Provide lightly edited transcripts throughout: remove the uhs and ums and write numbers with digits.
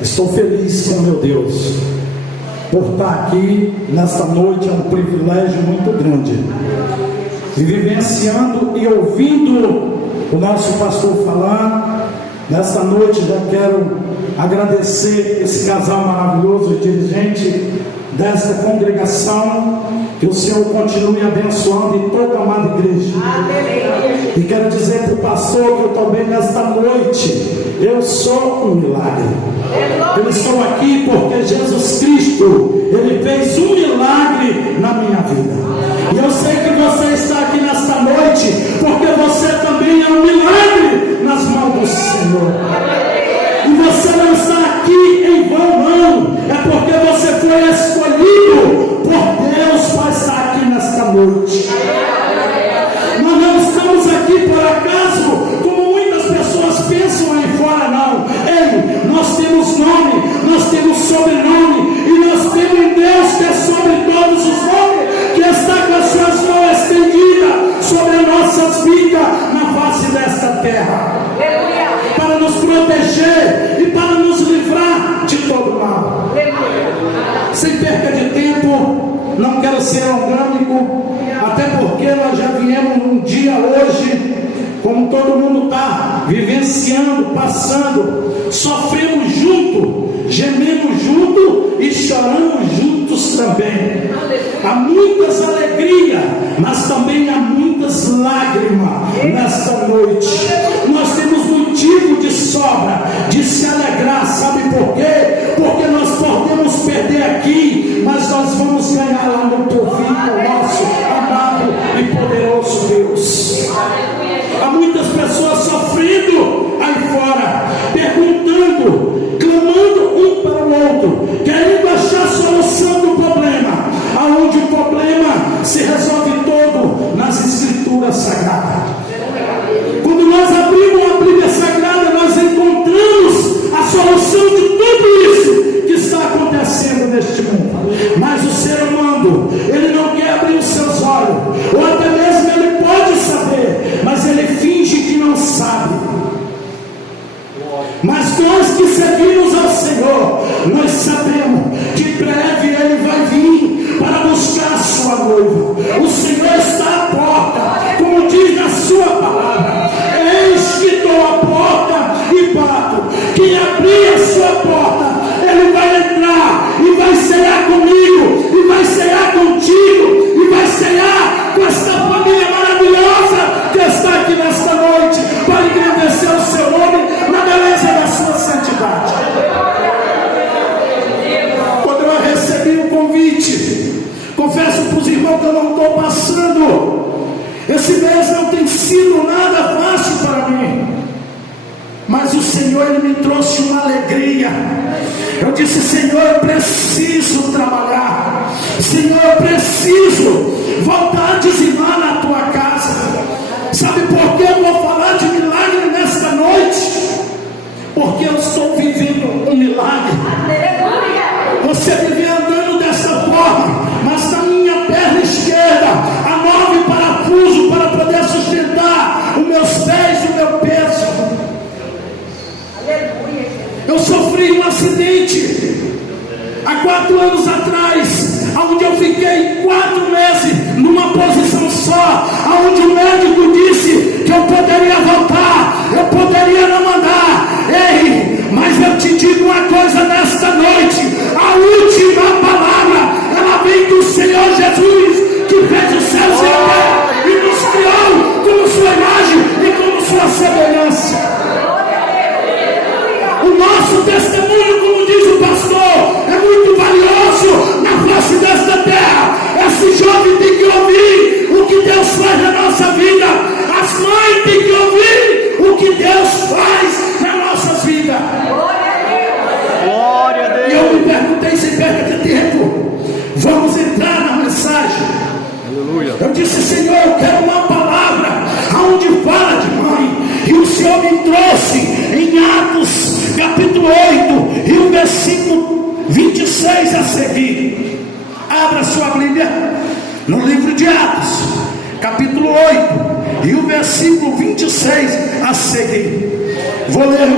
Estou feliz com meu Deus por estar aqui nesta noite. É um privilégio muito grande. E vivenciando e ouvindo o nosso pastor falar, nesta noite já quero agradecer esse casal maravilhoso e dirigente desta congregação. Que o Senhor continue abençoando em toda a amada igreja. E quero dizer para o pastor que eu também nesta noite, eu sou um milagre. Eu estou aqui porque Jesus Cristo, Ele fez um milagre na minha vida. E eu sei que você está aqui nesta noite porque você também é um milagre nas mãos do Senhor. E você não está aqui em vão, não. É porque você foi escolhido por Deus para estar aqui nesta noite. Nós não estamos aqui por acaso, como muitas pessoas pensam aí fora, não. Ei, nós temos nome, nós temos sobrenome, e nós temos um Deus que é sobre todos os nomes, que está com as suas mãos estendidas sobre as nossas vidas na face desta terra, para nos proteger e para nos livrar de todo mal. Sem perca de tempo, não quero ser orgânico, até porque nós já viemos num dia hoje, como todo mundo está vivenciando, passando, sofremos junto, gememos junto e choramos juntos também. Há muitas alegrias, mas também há muitas lágrimas nesta noite. Nós temos motivo de sobra de se alegrar, sabe por quê? Porque nós podemos perder aqui, mas nós vamos ganhar lá no porvir com o nosso amado e poderoso Deus. Há muitas pessoas sofrendo aí fora, perguntando, clamando um para o outro, querendo achar a solução do problema, aonde o problema se resolve todo nas Escrituras Sagradas. Quando nós abrimos a Bíblia Sagrada, nós encontramos a solução de tudo isso que está acontecendo neste mundo. Mas o ser humano, ele não quer abrir os seus olhos, ou até mesmo ele pode saber, mas ele finge que não sabe. Mas nós que servimos ao Senhor, nós sabemos que breve Ele vai vir para buscar a sua noiva. O Senhor está à porta, como diz na sua palavra: eis que estou à porta e bato. Quem abrir a sua porta, Ele vai entrar e vai cear comigo, e vai cear contigo, e vai cear com esta família maravilhosa que está aqui nesta noite, para engrandecer o seu nome na beleza da sua santidade. Quando eu recebi o convite, confesso para os irmãos que eu não estou passando. Esse mês não tem sido nada fácil para mim, mas o Senhor, Ele me trouxe uma alegria. Eu disse: Senhor, eu preciso trabalhar. Senhor, eu preciso voltar a dizimar na tua casa. Sabe por que eu vou falar de milagre nesta noite? Porque eu estou vivendo um milagre. Você vive andando dessa forma, mas na minha perna esquerda há 9 parafusos para poder sustentar os meus pés e o meu peso. Eu sofri um acidente há 4 anos atrás, onde eu fiquei 4 meses numa posição só, onde o médico disse que eu poderia voltar, eu poderia não andar. Ei, mas eu te digo uma coisa nesta noite: a última palavra, ela vem do Senhor Jesus, que fez os céus e a terra e nos criou como sua imagem e como sua semelhança. O nosso testemunho, como diz o pastor, é muito valioso na face desta terra. Esse jovem tem que ouvir o que Deus faz na nossa vida. As mães têm que ouvir o que Deus faz na nossas vidas. Glória a Deus. E eu me perguntei, sem perda de tempo, vamos entrar na mensagem. Aleluia. Eu disse: Senhor, eu quero uma palavra aonde fala de mãe. E o Senhor me trouxe em Atos capítulo 8 e o versículo 26 a seguir. Abra sua Bíblia no livro de Atos capítulo 8 e o versículo 26 a seguir. Vou ler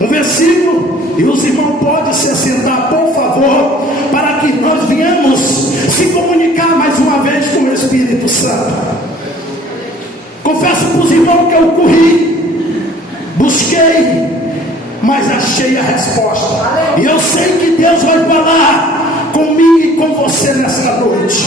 Um versículo, e os irmãos podem se assentar, por favor, para que nós venhamos se comunicar mais uma vez com o Espírito Santo. Confesso para os irmãos que eu corri, busquei, mas achei a resposta. E eu sei que Deus vai falar comigo e com você nesta noite.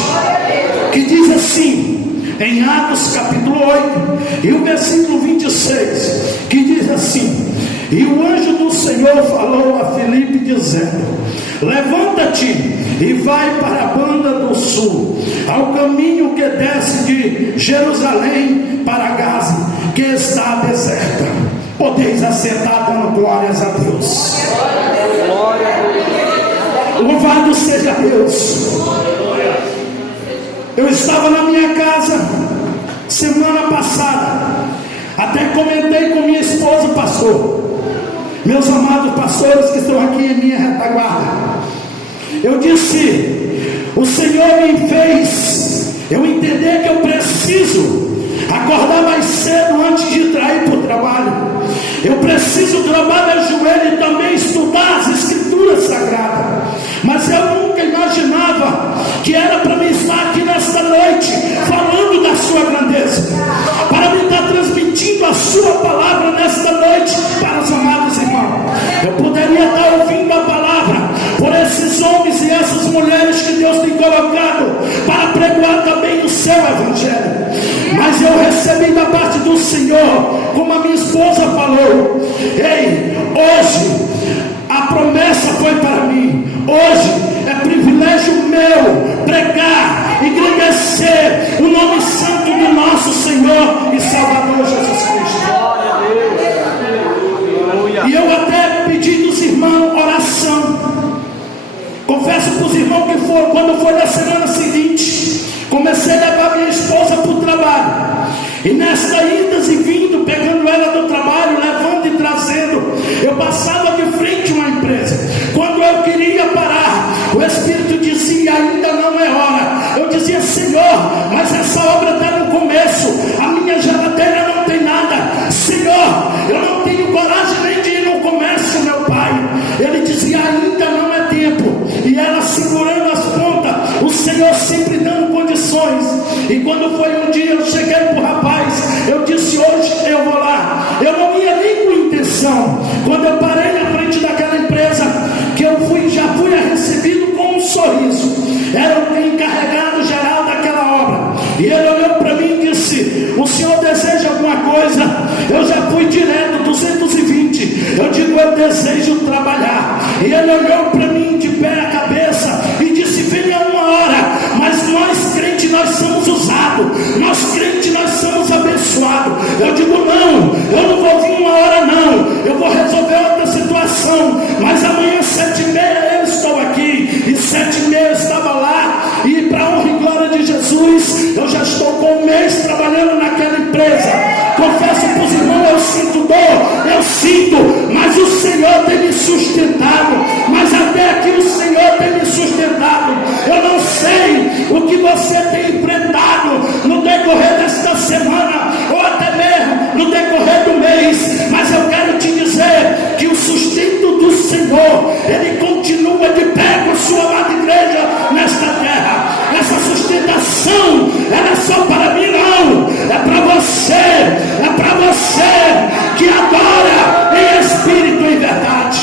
Que diz assim, em Atos capítulo 8, e o versículo 26, que diz assim: e o anjo do Senhor falou a Filipe dizendo: levanta-te e vai para a banda do sul, ao caminho que desce de Jerusalém para Gaza, que está deserta. Podeis assentar dando glórias a Deus. Louvado seja Deus. Eu estava na minha casa semana passada, até comentei com minha esposa, pastor, meus amados pastores que estão aqui em minha retaguarda. Eu disse: o Senhor me fez eu entender que eu preciso acordar mais cedo antes de ir para o trabalho. Eu preciso dobrar meu joelho e também estudar as Escrituras Sagradas. Mas eu nunca imaginava que era para me estar aqui nesta noite falando da sua grandeza, para me estar transmitindo a sua palavra nesta noite para os amados irmãos. Eu poderia estar ouvindo a palavra por esses homens e essas mulheres que Deus tem colocado para pregoar também o seu evangelho, mas eu recebi da parte do Senhor, como a minha esposa falou: ei, hoje a promessa foi para mim. Hoje é privilégio meu pregar, engrandecer o nome santo do nosso Senhor e Salvador Jesus Cristo. E eu até pedi dos irmãos oração. Confesso para os irmãos que quando foi na semana seguinte, comecei a levar minha esposa para o trabalho. E nesta idas e vindo, pegando ela do trabalho, levando e trazendo, eu passava de frente a uma empresa. Quando eu queria parar, o Espírito dizia: ainda não é hora. Eu dizia: Senhor, mas essa obra está no começo, a minha geladeira não tem nada. Senhor, eu não tenho coragem nem de ir no comércio, meu pai. Ele dizia: ainda não é tempo. E ela segurando as pontas, o Senhor sempre dando condições. E quando foi um dia, eu cheguei para o rapaz, eu disse: hoje eu vou lá. Eu não ia nem com intenção. Quando eu parei na frente daquela empresa, que eu já fui recebido com um sorriso. Era o encarregado geral daquela obra. E ele olhou para mim e disse: o senhor deseja alguma coisa? Eu já fui direto, 220. Eu digo: eu desejo trabalhar. E ele olhou para mim de pé a cabeça e disse: venha uma hora. Mas nós crentes, nós somos usados. Nós crentes, nós somos abençoados. Eu digo: não, eu não vou vir uma hora não. Eu vou resolver outra situação. Mas amanhã 7h30 eu estou aqui. E 7h30 eu estava lá. E para a honra e glória de Jesus, eu já estou com um mês trabalhando naquela empresa. Confesso para os irmãos, eu sinto dor, eu sinto, mas o Senhor tem me sustentado. Mas até aqui o Senhor tem me sustentado. Eu não sei o que você tem enfrentado no decorrer desta semana, ou até mesmo no decorrer do mês, mas eu quero te dizer que o sustento do Senhor, Ele continua de pé com a sua amada igreja nesta terra. Essa sustentação, ela é só para mim não, é para você que adora em espírito e verdade.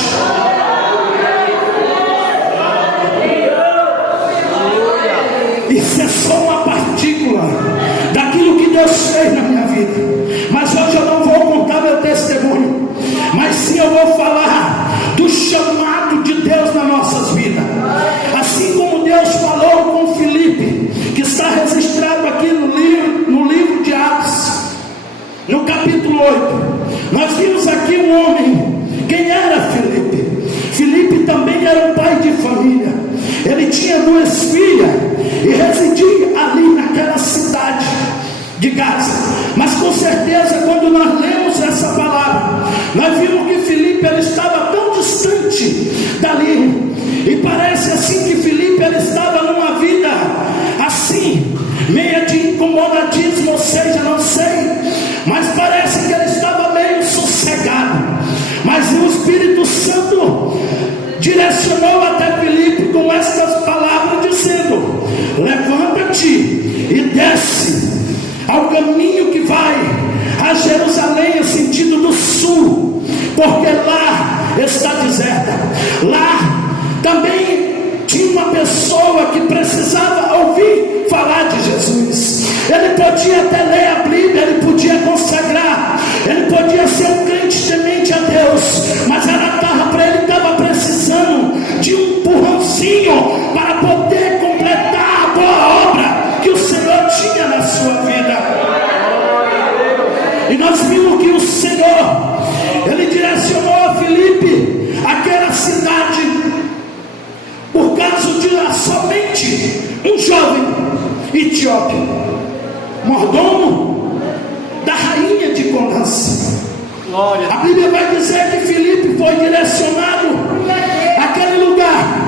Isso é só uma partícula daquilo que Deus fez na minha vida. Mas hoje eu não vou contar meu testemunho, mas sim eu vou falar do chamado de Deus nas nossas vidas. Assim como Deus falou com Filipe, que está registrado aqui no livro de Atos, no capítulo 8. Nós vimos aqui um homem. Quem era Filipe? Filipe também era um pai de família. Ele tinha 2 filhas e residia ali naquela cidade de Gaza. Mas com certeza, quando nós lemos essa palavra, nós vimos que Filipe ele estava tão distante dali. E parece assim que Filipe ele estava numa vida assim, meia de incomodismo, ou seja, não sei, mas parece que ele estava meio sossegado. Mas o Espírito direcionou até Filipe com estas palavras, dizendo: levanta-te e desce ao caminho que vai a Jerusalém, em sentido do sul, porque lá está deserta. Lá também tinha uma pessoa que precisava ouvir falar de Jesus. Ele podia até ler a Bíblia, ele podia consagrar, ele podia ser um crente temente a Deus, mas ele estava precisando de um empurrãozinho para poder completar a boa obra que o Senhor tinha na sua vida. E nós vimos que o Senhor, ele direcionou a Filipe aquela cidade por causa de somente um jovem etíope, mordomo da rainha de Condassa. A Bíblia vai dizer que Filipe foi direcionado àquele lugar,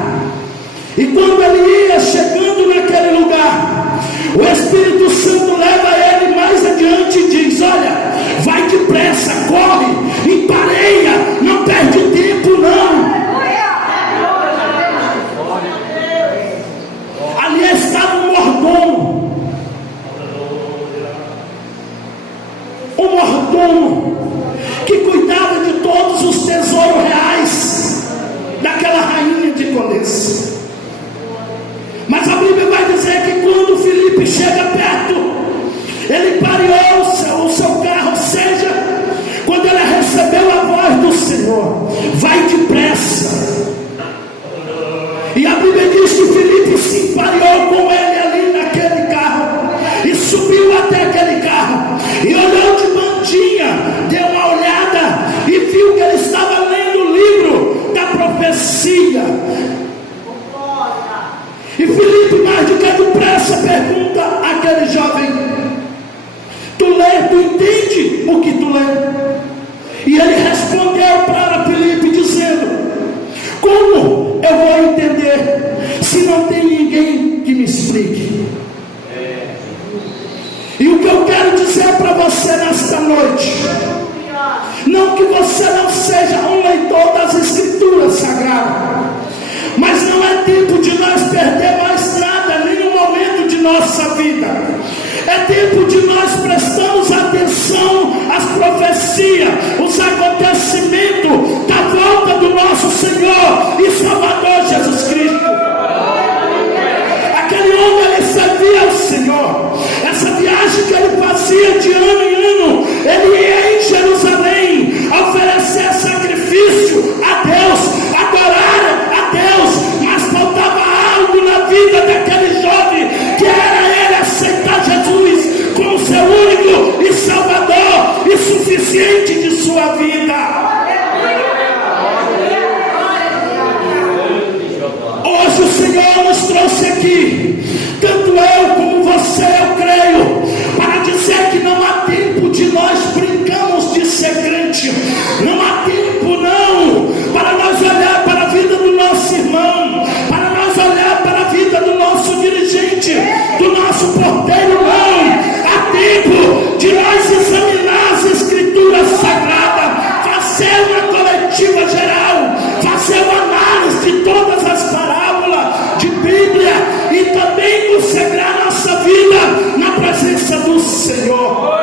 e quando ele ia chegando naquele lugar, o Espírito Santo leva ele mais adiante e diz: olha, vai depressa, corre, empareia, não perde tempo não. Ali estava um mordomo que cuidava de todos os tesouros reais daquela rainha de Condessa. Mas a Bíblia vai dizer que quando Filipe chega perto, ele pareou o seu carro, ou seja, quando ele recebeu a voz do Senhor: vai depressa. E a Bíblia diz que Filipe se empareou com ele ali naquele carro, e subiu até aquele carro, e olhou de bandinha, deu uma olhada, e viu que ele estava lendo o livro da profecia. E Filipe, mais do que depressa, pergunta àquele jovem: tu entende o que tu lê? E ele respondeu para Filipe dizendo: como eu vou entender se não tem ninguém que me explique? E o que eu quero dizer para você nesta noite, não que você não seja um leitor das Escrituras Sagradas, mas não é tempo de nós perder mais nada, nenhum momento de nossa vida. É tempo de nós prestarmos atenção às profecias, os acontecimentos da volta do nosso Senhor e Salvador Jesus Cristo. Aquele homem, ele servia ao Senhor. Essa viagem que ele fazia de ano em ano, ele ia em Jerusalém oferecer sacrifício a Deus, adorar a Deus, mas faltava algo na vida daquele jovem, que era ele aceitar Jesus como seu único e Salvador e suficiente de sua vida. Hoje o Senhor nos trouxe aqui, tanto eu como você, eu creio, para dizer que não há tempo de nós brincarmos de ser crente. Não há tempo não para nós olhar para a vida do nosso irmão, para nós olhar para a vida do nosso dirigente, do nosso porteiro, não. Há tempo de nós examinar as Escrituras Sagradas, fazer uma coletiva geral, fazer uma análise de todas as parábolas de Bíblia e também consagrar nossa vida na presença do Senhor.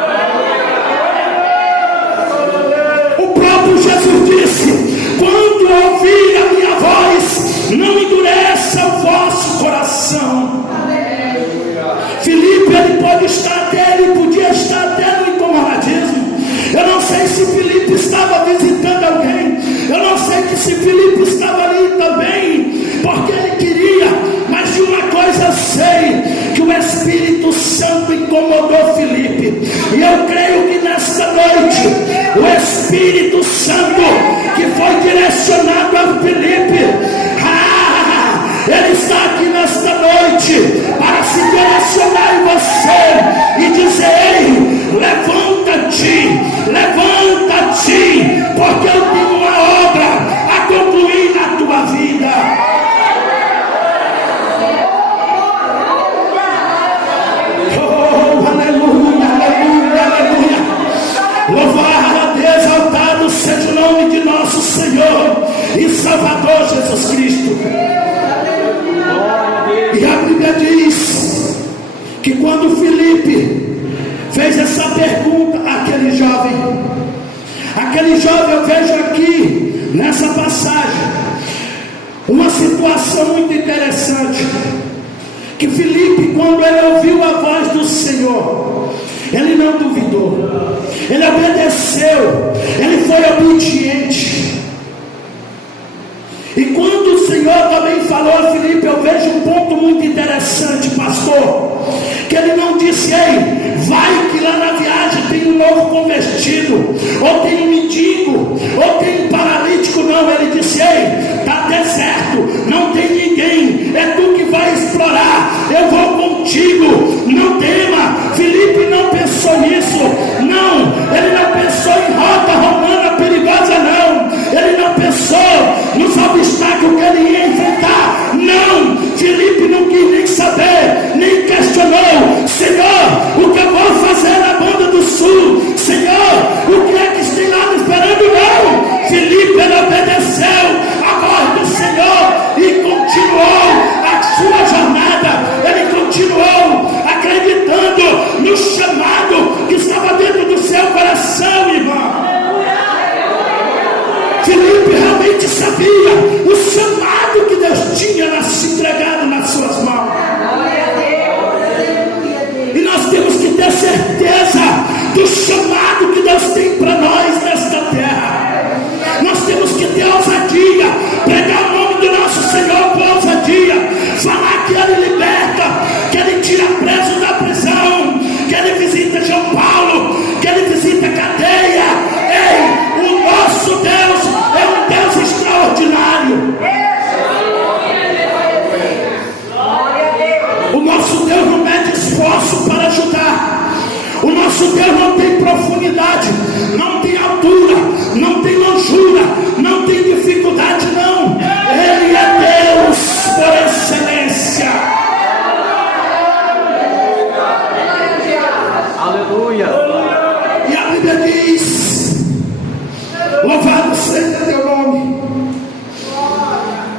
O próprio Jesus disse: quando ouvir a minha voz, não endureça o vosso coração. Filipe, ele pode estar até, ele podia estar até no incomodismo. Eu não sei se Filipe estava visitando alguém, eu não sei Senhor e Salvador Jesus Cristo. E a Bíblia diz que quando Filipe fez essa pergunta àquele jovem, eu vejo aqui nessa passagem uma situação muito interessante, que Filipe, quando ele ouviu a voz do Senhor, ele não duvidou, ele obedeceu, ele foi obediente. E quando o Senhor também falou a Filipe, eu vejo um ponto muito interessante, pastor, que ele não disse: ei, vai que lá na viagem tem um novo convertido, ou tem um mendigo, ou tem um paralítico. Não, ele disse: ei, está deserto, não tem ninguém, é tu que vai explorar, eu vou contigo, não tema. Filipe não pensou nisso, não, ele não pensou em rota romana perigosa, não, ele não pensou nos obstáculos que ele ia enfrentar, não. Filipe não quis nem saber, nem questionou: Senhor, o que eu vou fazer na banda do sul? Senhor, o que é que tem lá me esperando? Não. Filipe, ele obedeceu a voz do Senhor e continuou a sua jornada. Ele continuou acreditando no chamado que estava dentro do seu coração, irmão. Filipe realmente sabia o chamado que Deus tinha se entregado nas suas mãos. E nós temos que ter certeza do chamado que Deus tem para nós nesta terra. Nós temos que ter ousadia, pregar o nome do nosso Senhor com ousadia, falar que Ele liberta, que Ele tira preso da prisão, que Ele visita João Paulo, que Ele visita a cadeia. Ei, o nosso Deus é um Deus extraordinário. O nosso Deus não mede esforço para ajudar. O nosso Deus não tem profundidade, não tem altura, não tem longura, não tem dificuldade, não. Ele é Deus por excelência. Aleluia. E a Bíblia diz: louvado seja teu nome.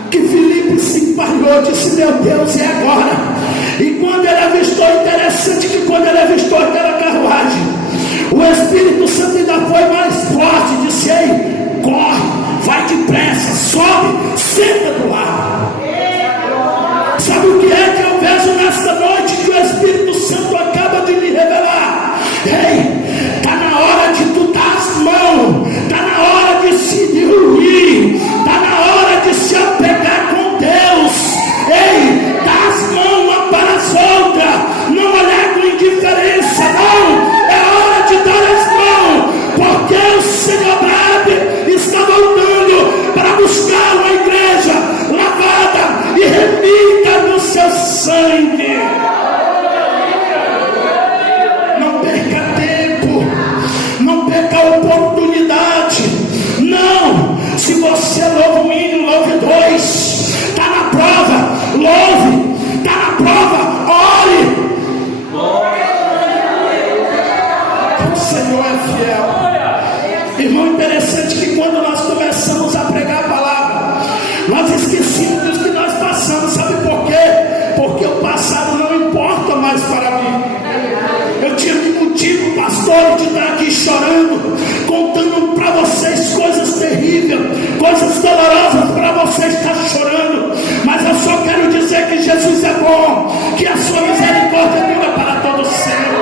Que Filipe se emparou, disse: meu Deus, é agora. E quando ele avistou, interessante que quando ele avistou aquela carruagem, o Espírito Santo ainda foi mais forte, disse: ei, corre, vai depressa, sobe, senta do lado. Sabe o que é que eu vejo nesta noite que o Espírito Santo acaba de me revelar? Ei, está na hora de tu dar as mãos, está na hora de se unir, está na hora de se apegar com Deus. Ei, dá as mãos uma para as outras, não olhar com indiferença, não. É hora de dar as mãos, porque o Senhor breve está voltando para buscar uma igreja lavada e remida no seu sangue. Não perca tempo, não perca a oportunidade. Não, se você louva um hino, louve dois. Está na prova, louve. Está na prova, ore. O Senhor é fiel. Irmão, interessante que quando nós começamos a pregar a palavra, nós esquecemos dos que nós passamos. Sabe por quê? Porque o passado não importa mais para mim. Eu tinha motivo, pastor, de estar aqui chorando, contando para vocês coisas terríveis, coisas dolorosas para você estar chorando. Mas eu só quero dizer que Jesus é bom, que a sua misericórdia dura para todo sempre.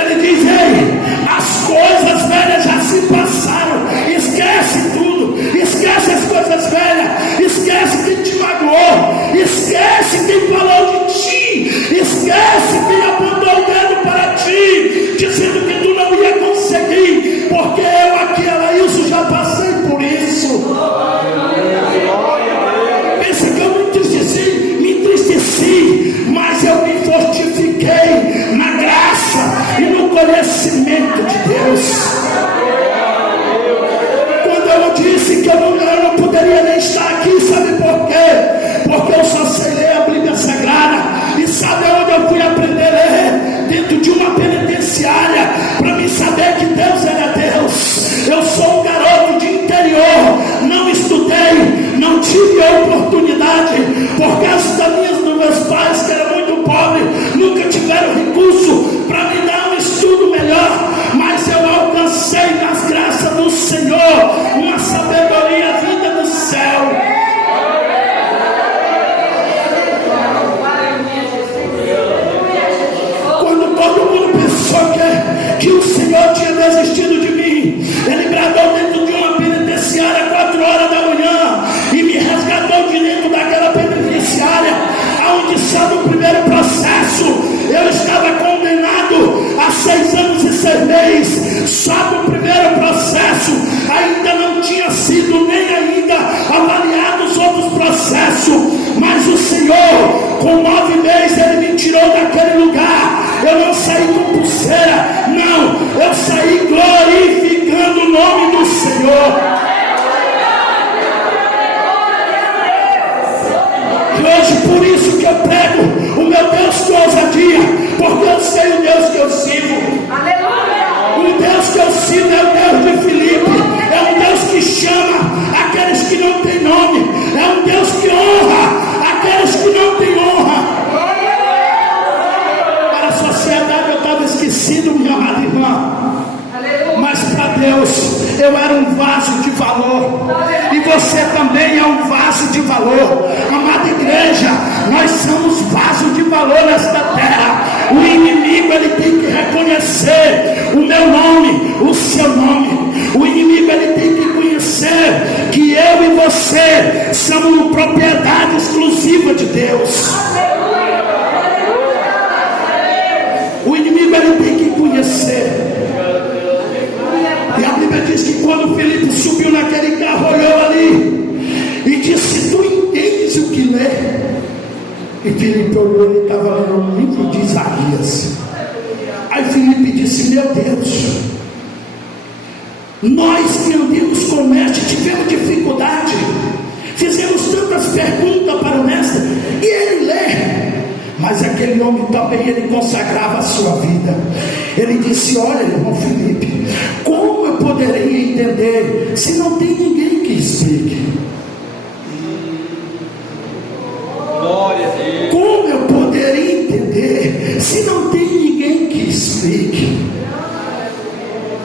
Ele diz: ei, as coisas velhas já se passaram. Esquece tudo, esquece as coisas velhas, esquece quem te magoou, esquece quem falou de ti, esquece quem apontou o dedo para ti, dizendo que tu não ia conseguir, porque eu aqui, Elaílson, já passei por isso. Pensa que eu me entristeci, mas eu me fortifiquei na graça e no conhecimento de Deus. Quando eu disse que eu não poderia nem estar aqui, sabe por quê? Porque eu só sei ler a Bíblia Sagrada. E sabe onde eu fui aprender a ler? Dentro de uma penitenciária, para mim saber que Deus era Deus. Eu sou um garoto Senhor daquele lugar. Eu não saí com pulseira, não, eu saí glorificando o nome do Senhor. E hoje por isso que eu prego o meu Deus com ousadia, porque eu sei o Deus que eu sirvo. O Deus que eu sirvo é o Deus de Filipe, é um Deus que chama aqueles que não têm nome, é um Deus que honra aqueles que não têm honra. Para a sociedade eu estava esquecido, minha amada irmã, mas para Deus eu era um vaso de valor, e você também é um vaso de valor. Amada igreja, nós somos vaso de valor nesta terra. O inimigo ele tem que reconhecer o meu nome, o seu nome. O inimigo ele tem que conhecer que eu e você somos propriedade exclusiva de Deus. O inimigo ele tem que conhecer. E a Bíblia diz que quando Filipe subiu naquele carro, olhou ali e disse: tu entendes o que lê? E Filipe olhou, ele estava lendo o livro de Isaías. Aí Filipe disse: meu Deus, nós que andemos com o mestre tivemos dificuldade, fizemos tantas perguntas para o mestre, e ele lê. Mas aquele homem também, ele consagrava a sua vida. Ele disse: olha, irmão Filipe, como eu poderia entender se não tem ninguém que explique? Glória a Deus. Como eu poderia entender se não tem ninguém que explique?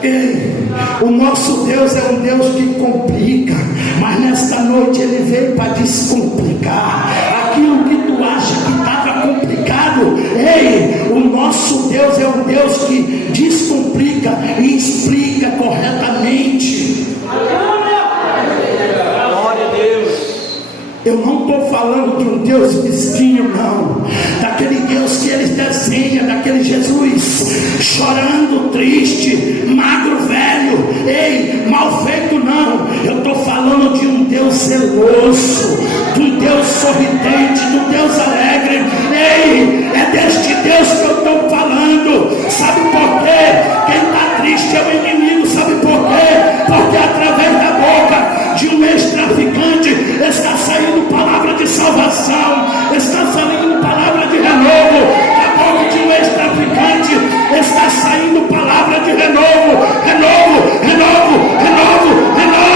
Ei, o nosso Deus é um Deus que complica, mas nesta noite ele veio para descomplicar aquilo que tu acha que estava complicado. Ei, o nosso Deus é um Deus que descomplica e explica corretamente. Glória a Deus. Eu não estou falando de um Deus mesquinho, não, daquele Deus que eles desenham, daquele Jesus chorando, triste, magro, velho, ei, mal feito, não. Eu estou falando de um Deus zeloso, de um Deus sorridente, de um Deus alegre. Ei, é deste Deus que eu estou falando. Sabe por quê? Quem está triste é o inimigo. Sabe por quê? Porque através da boca de um ex-traficante está saindo palavra de salvação, está saindo palavra de renovo. Da boca de um ex-traficante está saindo palavra de renovo, renovo, renovo, renovo, renovo.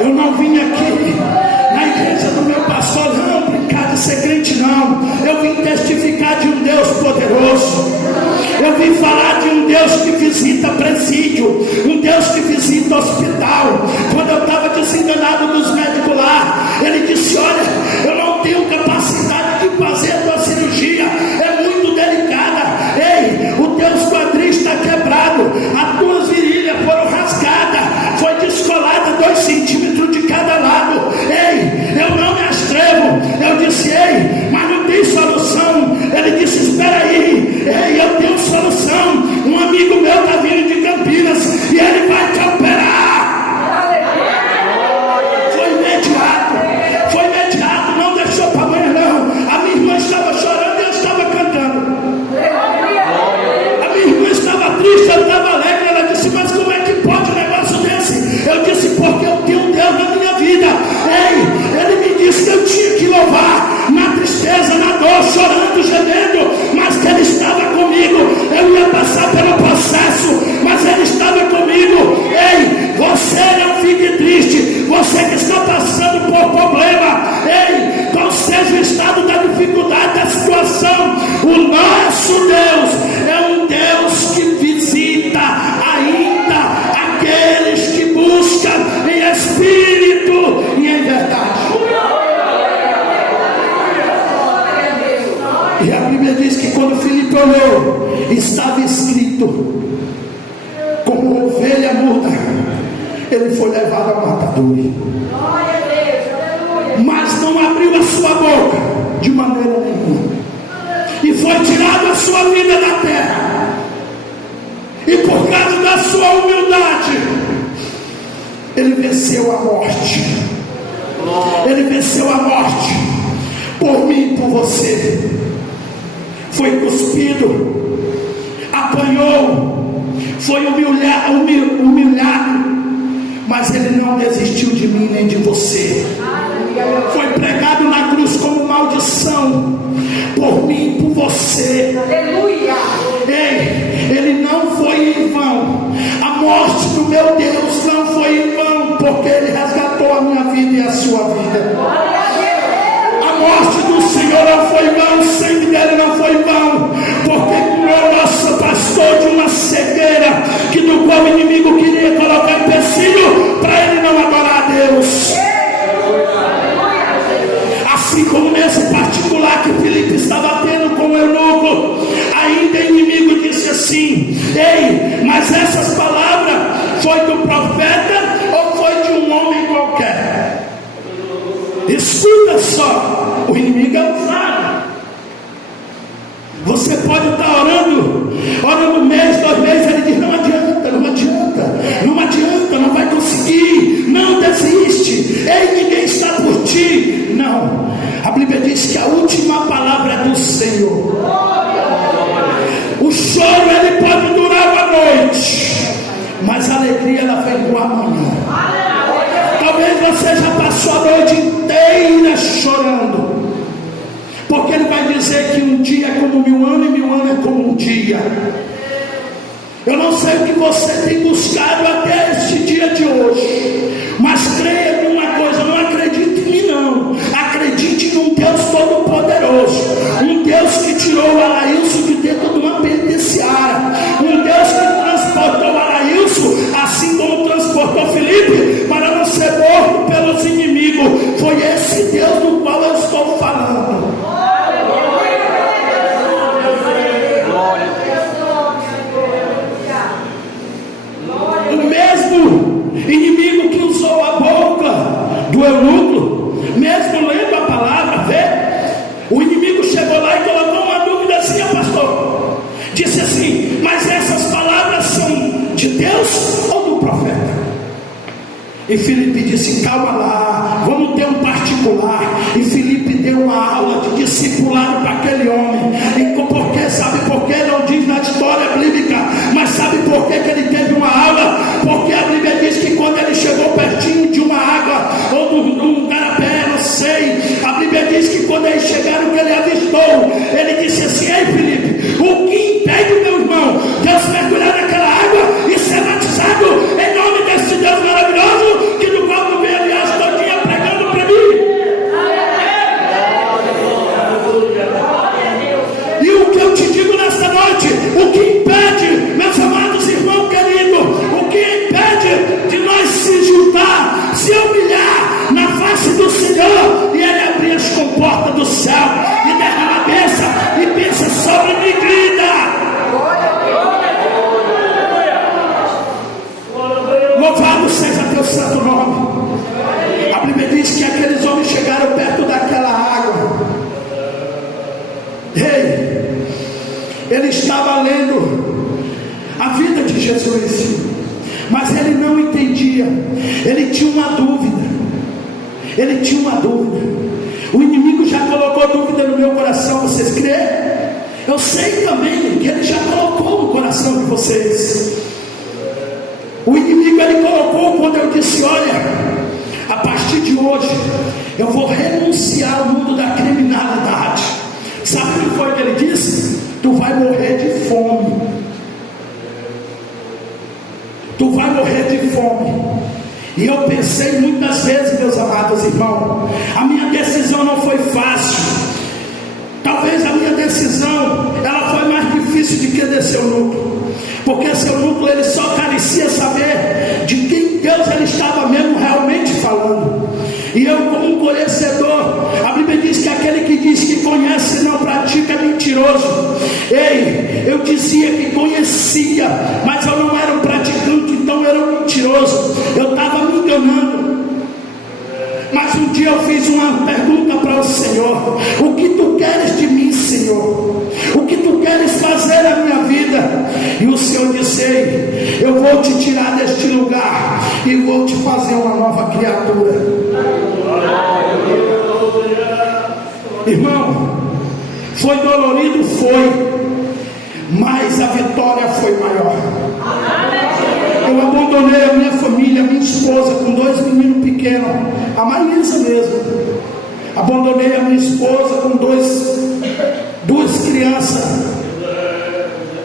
Eu não vim aqui na igreja do meu pastor não brincar de ser crente, não. Eu vim testificar de um Deus poderoso. Eu vim falar de um Deus que visita presídio, um Deus que visita hospital. Quando eu estava desenganado dos médicos lá, ele disse: olha, eu não tenho capacidade de fazer a tua cirurgia, é muito delicada. Ei, o teu quadril está quebrado, as tuas virilhas foram rasgadas, foi descolada 2 centímetros de cada lado. Ei, eu não me atrevo. Eu disse: ei, mas não tem solução. Ele disse: espera aí, ei, eu tenho solução. Um amigo meu está vindo de Campinas e ele vai te operar. Foi imediato, não deixou para amanhã não. A minha irmã estava chorando e eu estava cantando. A minha irmã estava triste, eu estava alegre. Ela disse: mas como é que pode um negócio desse? Eu disse: porque eu tenho um Deus na minha vida. Ei, ele me disse que eu tinha que louvar na tristeza, na dor, chorando, gemendo, mas que ele estava comigo. Eu ia passar pelo processo, mas ele estava comigo. Ei, você não fique triste. Você que está passando por problema, ei, qual seja o estado da dificuldade, da situação, o nosso Deus é um Deus que visita ainda aqueles que buscam em espírito e em verdade. E a Bíblia diz que quando Filipe olhou, estava escrito: como ovelha muda, ele foi levado ao matadouro, mas não abriu a sua boca de maneira nenhuma, e foi tirado a sua vida da terra. E por causa da sua humildade, ele venceu a morte. Ele venceu a morte por mim e por você. Foi cuspido, apanhou, foi humilhado, mas ele não desistiu de mim nem de você. Foi pregado na cruz como maldição por mim e por você. Aleluia. Ei, ele não foi em vão. A morte do meu Deus não foi em vão, porque ele resgatou a minha vida e a sua vida. A morte do Senhor não foi em vão, o sangue dele não foi em vão, porque curou nosso pastor de uma cegueira que do qual o inimigo queria colocar empecilho para ele não adorar a Deus. Assim como nesse particular que Filipe estava tendo com o eunuco, ainda o inimigo disse assim: ei, mas essas palavras foi do profeta ou foi de um homem qualquer? Escuta só, o inimigo é usado. Você pode estar orando um mês, 2 meses, ele diz: não adianta, não vai conseguir, não desiste, ei, ninguém está por ti. Não, a Bíblia diz que a última palavra é do Senhor. O choro ele pode durar uma noite, mas a alegria ela vem com amanhã. Talvez você já passou a noite inteira chorando, porque ele vai dizer que um dia é como 1000 anos e 1000 anos é como um dia. Eu não sei o que você tem buscado até este dia de hoje, mas creia numa coisa: não acredite em mim não, acredite num Deus todo-poderoso, um Deus que tirou o Alailson de dentro de uma penitenciária, um Deus que transportou o Alailson, assim como transportou Filipe, para não ser morto pelos inimigos. Foi esse Deus do qual eu estou falando. O mesmo inimigo que usou a boca do eunuco, mesmo lendo a palavra, vê, o inimigo chegou lá e colocou uma dúvida assim: pastor, disse assim: mas essas palavras são de Deus ou do profeta? E Filipe disse: calma lá, vamos ter um particular. E Filipe deu uma aula de discipulado para aquele homem. E por quê? Sabe por quê? Não diz na história bíblica, mas sabe por quê que ele teve uma aula? Porque a Bíblia diz que quando ele chegou pertinho de uma água ou de um garapé, não sei, a Bíblia diz que quando eles chegaram, que ele avistou, ele disse assim: ei Filipe, o que impede o meu irmão Deus mergulhar naquela água e ser batizado em nome desse Deus maravilhoso, que do qual tu veio a viagem todinha pregando para mim? E o que eu te digo nesta noite, o que impede, meus amados irmãos queridos, o que impede de nós se juntar, se humilhar na face do Senhor, e ele abrir as comportas do céu e derramar a bênção e pensa sobre minha vida. Louvado seja teu santo nome. A Bíblia diz que aqueles homens chegaram perto daquela água. Ei, ele estava lendo a vida de Jesus, mas ele não entendia. Ele tinha uma dúvida. O inimigo já colocou dúvida no meu coração. Vocês creem? Eu sei também que ele já colocou no coração de vocês. O inimigo ele colocou quando eu disse: olha, a partir de hoje eu vou renunciar ao mundo da criminalidade. Sabe o que foi que ele disse? Tu vai morrer de fome. Tu vai morrer de fome. E eu pensei muitas vezes, meus amados irmãos, a minha decisão não foi fácil. Talvez a minha decisão ela foi mais difícil do que desse eunuco, porque esse eunuco ele só carecia saber de quem Deus ele estava mesmo realmente falando. E eu, como um conhecedor, a Bíblia diz que aquele que diz que conhece e não pratica é mentiroso. Ei, eu dizia que conhecia, mas eu não era um praticante, então eu era um mentiroso. Eu estava me enganando. Mas um dia eu fiz uma pergunta para o Senhor: o que tu queres de mim, Senhor? O que tu queres fazer na minha vida? E o Senhor disse: ei, eu vou te tirar deste lugar e vou te fazer uma nova criatura. Irmão, foi dolorido, foi, mas a vitória foi maior. Eu abandonei a minha família, a minha esposa, com 2 meninos pequenos, a Maísa mesmo. Abandonei a minha esposa com duas crianças,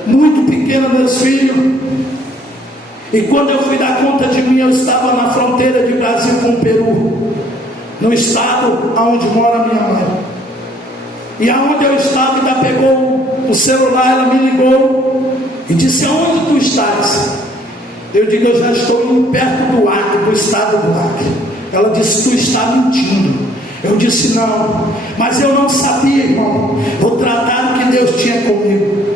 muito pequenas, meus filhos. E quando eu fui dar conta de mim, eu estava na fronteira de Brasil com o Peru, no estado onde mora minha mãe. E aonde eu estava, ainda pegou o celular, ela me ligou e disse: aonde tu estás? Eu digo: eu já estou indo perto do Acre, do estado do Acre. Ela disse: tu está mentindo. Eu disse: não, mas eu não sabia, irmão, o tratado que Deus tinha comigo.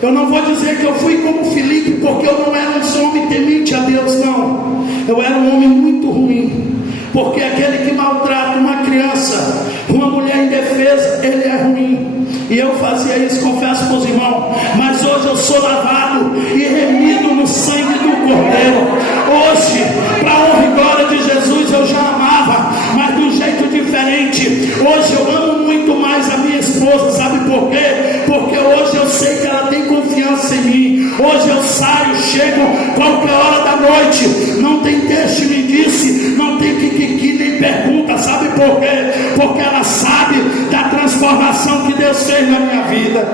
Eu não vou dizer que eu fui como Filipe, porque eu não era um homem temente a Deus, não. Eu era um homem muito ruim, porque aquele que maltrata uma criança, uma mulher indefesa, ele é ruim. E eu fazia isso, confesso para os irmãos. Mas hoje eu sou lavado e remido no sangue do Cordeiro. Hoje, para a honra e glória de Jesus, eu já amava, mas de um jeito diferente. Hoje eu amo muito mais a minha esposa. Sabe por quê? Porque hoje eu sei que ela tem confiança em mim. Hoje eu saio, chego qualquer hora da noite, não tem teste, me disse, não tem kikiki nem pergunta. Sabe por quê? Porque ela sabe da transformação que Deus fez na minha vida.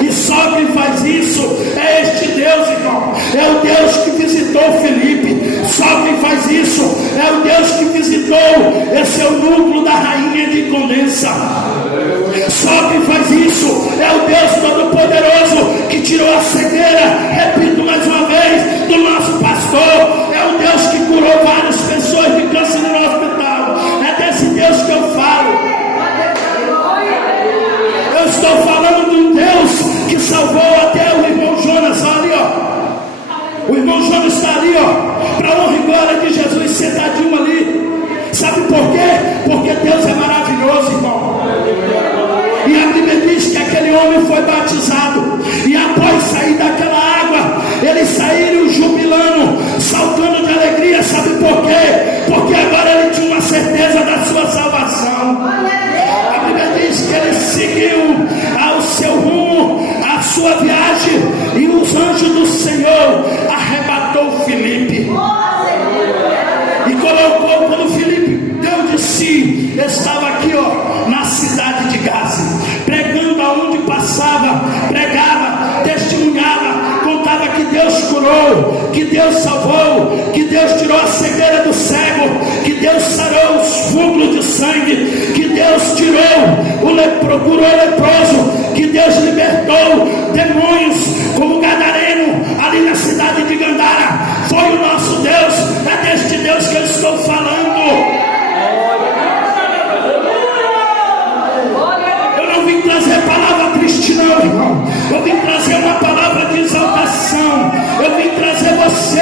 E só quem faz isso é este Deus, irmão. É o Deus que visitou Filipe. Só quem faz isso é o Deus que visitou esse eunuco da rainha de Condensa. Só quem faz isso é o Deus Todo-Poderoso que tirou a cegueira, repito mais uma vez, do nosso pastor. É o Deus que curou várias pessoas de câncer no hospital. É desse Deus que eu falo. Eu estou falando de um Deus que salvou até o irmão Jonas. Olha ali, ó. O irmão Jonas está ali, ó, para a honra e glória de Jesus, sentadinho ali. Sabe por quê? Porque Deus é maravilhoso, irmão. E a Bíblia diz que aquele homem foi batizado, e após sair daquela água, eles saíram jubilando, saltando de alegria. Sabe por quê? Porque agora ele tinha uma certeza da sua salvação. A Bíblia diz que ele seguiu ao seu rumo, a sua viagem, e os anjos do Senhor arrebatou Filipe e colocou, quando Filipe deu de si, estava aqui, ó, na cidade de Gaza, pregando aonde passava, pregava, testemunhava, contava que Deus curou, que Deus salvou, que Deus tirou a cegueira do cego, que Deus sarou os fungos de sangue, que Deus curou o leproso, que Deus libertou demônios como Gadareno ali na cidade de Gandara. Foi o nosso Deus. É deste Deus que eu estou falando. Eu não vim trazer palavra triste, não, irmão. Eu vim trazer uma palavra de exaltação. Eu vim trazer você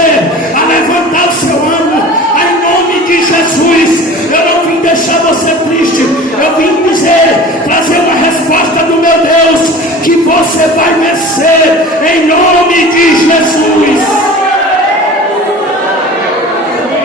a levantar o seu ânimo em nome de Jesus. Eu não vim deixar você triste. Eu vim dizer, trazer uma resposta do meu Deus, que você vai vencer em nome de Jesus.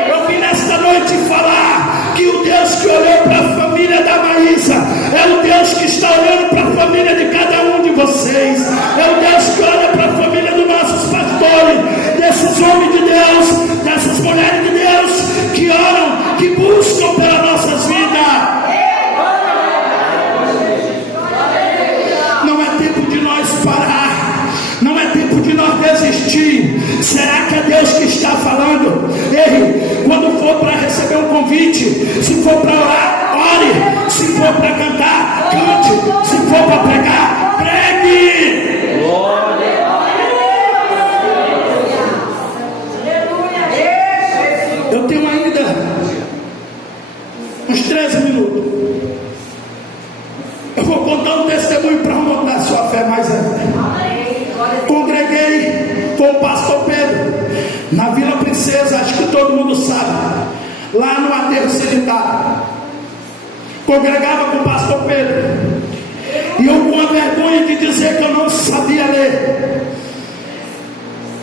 Eu vim nesta noite falar que o Deus que olhou para a família da Maísa é o Deus que está olhando para a família de cada um de vocês. É o Deus que olha para a família dos nossos pastores, desses homens de Deus, dessas mulheres de Deus que oram, que buscam pelas nossas vidas. Não é tempo de nós parar, não é tempo de nós desistir. Será que é Deus que está falando? Ei, quando for para receber um convite, se for para orar, ore. Se for para cantar, cante. Se for para pregar, pregue. Eu tenho ainda uns 13 minutos. Eu vou contar um testemunho para aumentar a sua fé mais ainda. Congreguei com o pastor Pedro na Vila Princesa, acho que todo mundo sabe, lá no aterro sanitário. Congregava com o pastor Pedro, e eu com a vergonha de dizer que eu não sabia ler.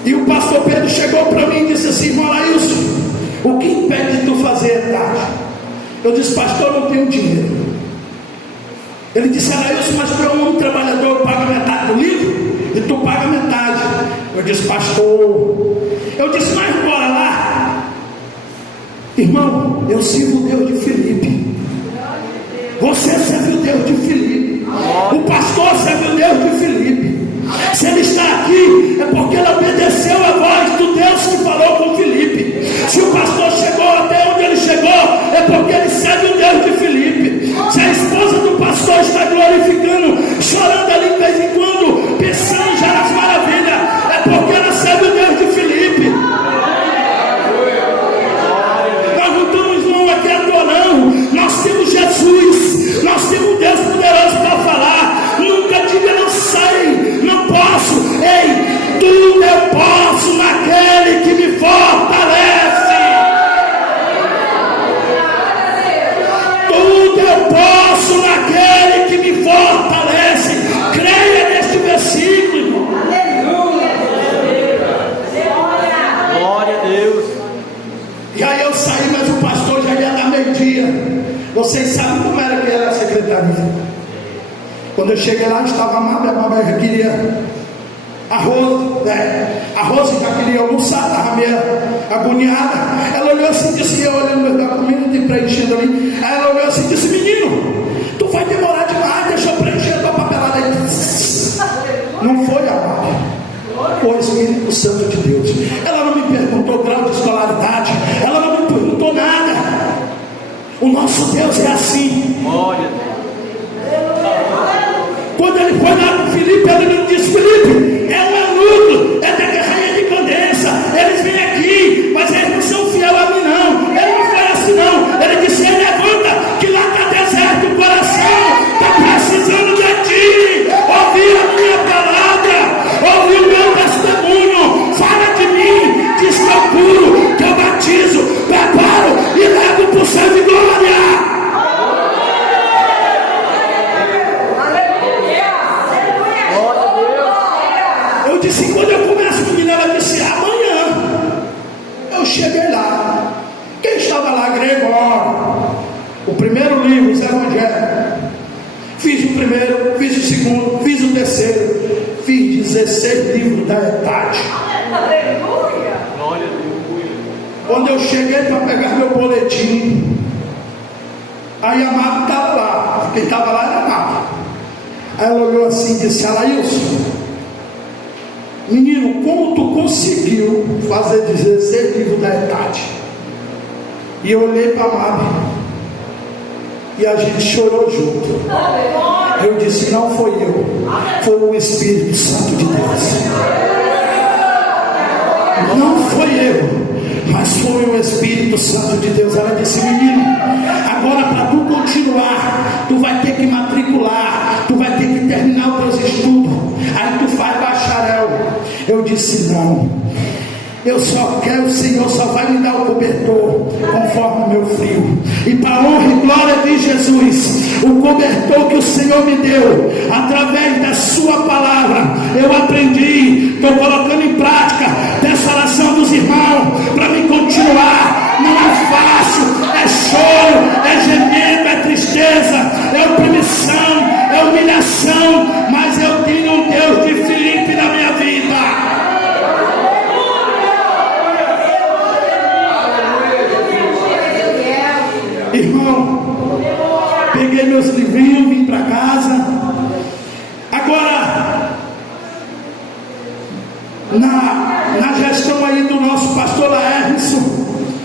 E o pastor Pedro chegou para mim e disse assim: irmão Laílson, O que impede de tu fazer etade? Eu disse: pastor, eu não tenho dinheiro. Ele disse: Anailson, mas tu é um homem trabalhador, paga metade do livro e tu paga metade. Eu disse: pastor. Eu disse: mas bora lá. Irmão, eu sirvo o Deus de Filipe. Você serve o Deus de Filipe. O pastor serve o Deus de Filipe. Se ele está aqui, é porque ele obedeceu a voz do Deus que falou com Filipe. Se o pastor chegou até onde ele chegou, é porque ele serve o Deus de Filipe. Se a esposa do pastor está glorificando, chorando ali de vez em quando, pensando já nas maravilhas, é porque ela serve o Deus de Filipe. Nós não estamos não aqui adorando, nós temos Jesus, nós temos um Deus poderoso para falar. Nunca diga não sei, não posso. Ei, tudo eu posso naquele que me fortalece. Tudo eu posso naquele que me fortalece. Creia neste versículo. Glória a Deus. E aí eu saí, mas o pastor já ia dar meio-dia. Vocês sabem como era que era a secretaria. Quando eu cheguei lá, estava a Mabel já queria arroz, a Rose já queria almoçar, estava meio agoniada. Ela olhou assim e disse, eu olhando a comida e preenchendo ali. Aí ela olhou assim e disse, menino, tu vai demorar demais, deixa eu preencher a tua papelada aí. Não foi a Mabel, foi o Espírito Santo de Deus. Ela não me perguntou grau de escolaridade, ela não me perguntou nada. O nosso Deus é assim. Glória a Deus. Quando ele foi lá com Filipe, ele não disse, Filipe, é um eunuco, é da rainha de Candença, eles vêm aqui, mas eles não são fiel a mim não. Ele não foi assim não. Ele disse, levanta, que lá está deserto o coração, está precisando de ti, ouvir a minha palavra, ouvir o meu testemunho, fala de mim, diz que eu curo, que eu batizo, preparo e levo para o céu de glória. Eu disse, quando eu começo com menina, ela disse, amanhã. Eu cheguei lá. Quem estava lá? Gregório. O primeiro livro, os evangelhos. Fiz o primeiro, fiz o segundo, fiz o terceiro. Fiz 16 livros da etade. Aleluia. Glória a Deus. Quando eu cheguei para pegar meu boletim, aí a Márcia estava lá. Quem estava lá era a Márcia. Aí ela olhou assim e disse, Anailson, menino, como tu conseguiu fazer 16 livros da etade? E eu olhei para a Márcia e a gente chorou junto. Eu disse, não foi eu, foi o Espírito Santo de Deus. Não foi eu, mas foi o Espírito Santo de Deus. Ela disse, menino, agora para tu continuar, tu vai ter que matricular, tu vai ter que terminar os teus estudos, aí tu faz bacharel. Eu disse, não, eu só quero, o Senhor só vai me dar o cobertor conforme o meu frio. E para a honra e glória de Jesus, o cobertor que o Senhor me deu, através da sua palavra, eu aprendi, estou colocando em prática dessa oração dos irmãos, para me continuar. Não é fácil, é choro, é gemendo, é tristeza, é opressão, é humilhação, mas eu tenho um Deus de Filipe na minha vida. Irmão, peguei meus livrinhos, vim para casa. Agora, na gestão aí do nosso pastor Laércio,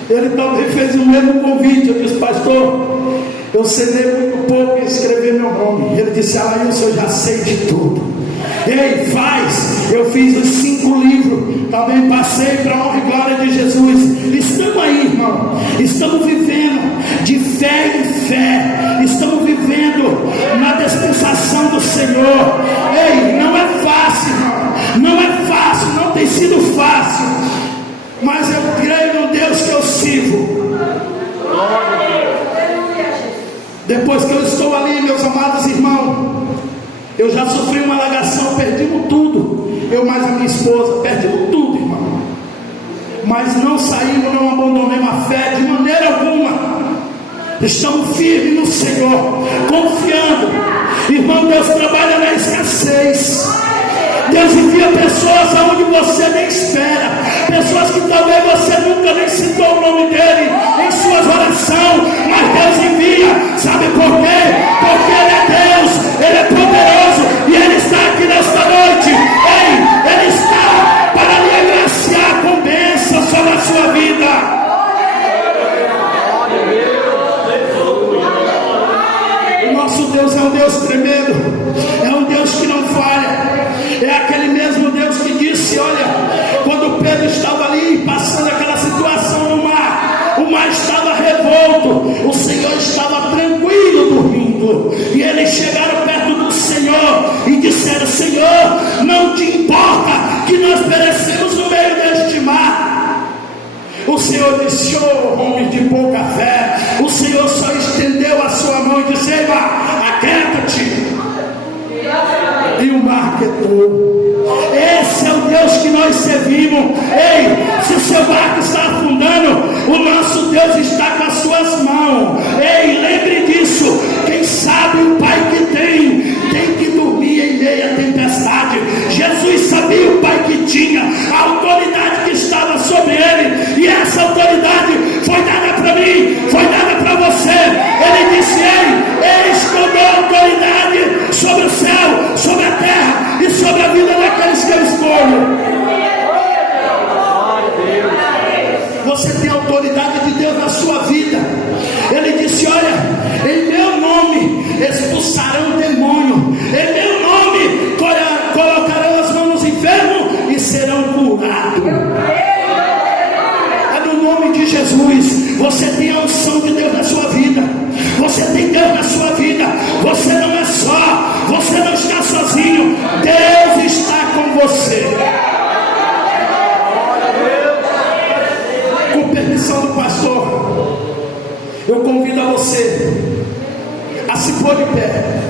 ele também fez o mesmo convite. Eu disse, pastor, eu sei ler muito pouco e escrever meu nome. Ele disse, Anailson, eu já sei de tudo. Ei, faz. Eu fiz os 5 livros, também passei para a honra e glória de Jesus. Estamos aí, irmão, estamos vivendo de fé em fé, estamos vivendo na dispensação do Senhor. Ei, não é fácil, irmão, não é fácil, não tem sido fácil, mas eu creio no Deus que eu sirvo. Depois que eu estou ali, meus amados irmãos, eu já sofri uma alagação, perdimos tudo. Eu mais a minha esposa, perdimos tudo, irmão. mas não saímos, não abandonamos a fé de maneira alguma. Estamos firmes no Senhor, confiando. Irmão, Deus trabalha na escassez. Deus envia pessoas aonde você nem espera, pessoas que talvez você nunca nem citou o nome dele em suas orações, mas Deus envia. Sabe por quê? Porque Ele é Deus, Ele é poderoso, e Ele está aqui nesta noite. Ei, Ele está para lhe agraciar com bênção sobre a sua vida. O nosso Deus é um Deus tremendo, é um Deus que não falha. É aquele mesmo Deus que disse, olha, quando Pedro estava ali passando aquela situação no mar, o mar estava revolto, o Senhor estava tranquilo dormindo, e eles chegaram perto do Senhor e disseram: Senhor, não te importa que nós perecemos no meio deste mar? O Senhor disse: oh, homem de pouca fé. O Senhor só estendeu a sua mão e disse: ei, mar, aquieta-te. E o mar quietou. Esse é o Deus que nós servimos. Ei, se o seu barco está afundando, o nosso Deus está com as suas mãos. Ei, lembre disso. Quem sabe o pai que tem que dormir em meio à tempestade. Jesus sabia o pai que tinha, a autoridade que estava sobre ele, e essa autoridade foi dada para mim, foi dada para você. Ele disse: ei, eis que eu dou autoridade sobre o céu, sobre a terra e sobre a vida daqueles que eu escolho. Você tem a autoridade de Deus na sua vida. Ele disse: olha, em meu nome expulsarão o demônio, em meu nome colocarão as mãos nos enfermos e serão curados. É no nome de Jesus. Você tem a unção de Deus na sua vida. Você tem Deus na sua vida. Você não é só, você não está sozinho. Deus está com você. Com permissão do pastor, eu convido a você a se pôr de pé.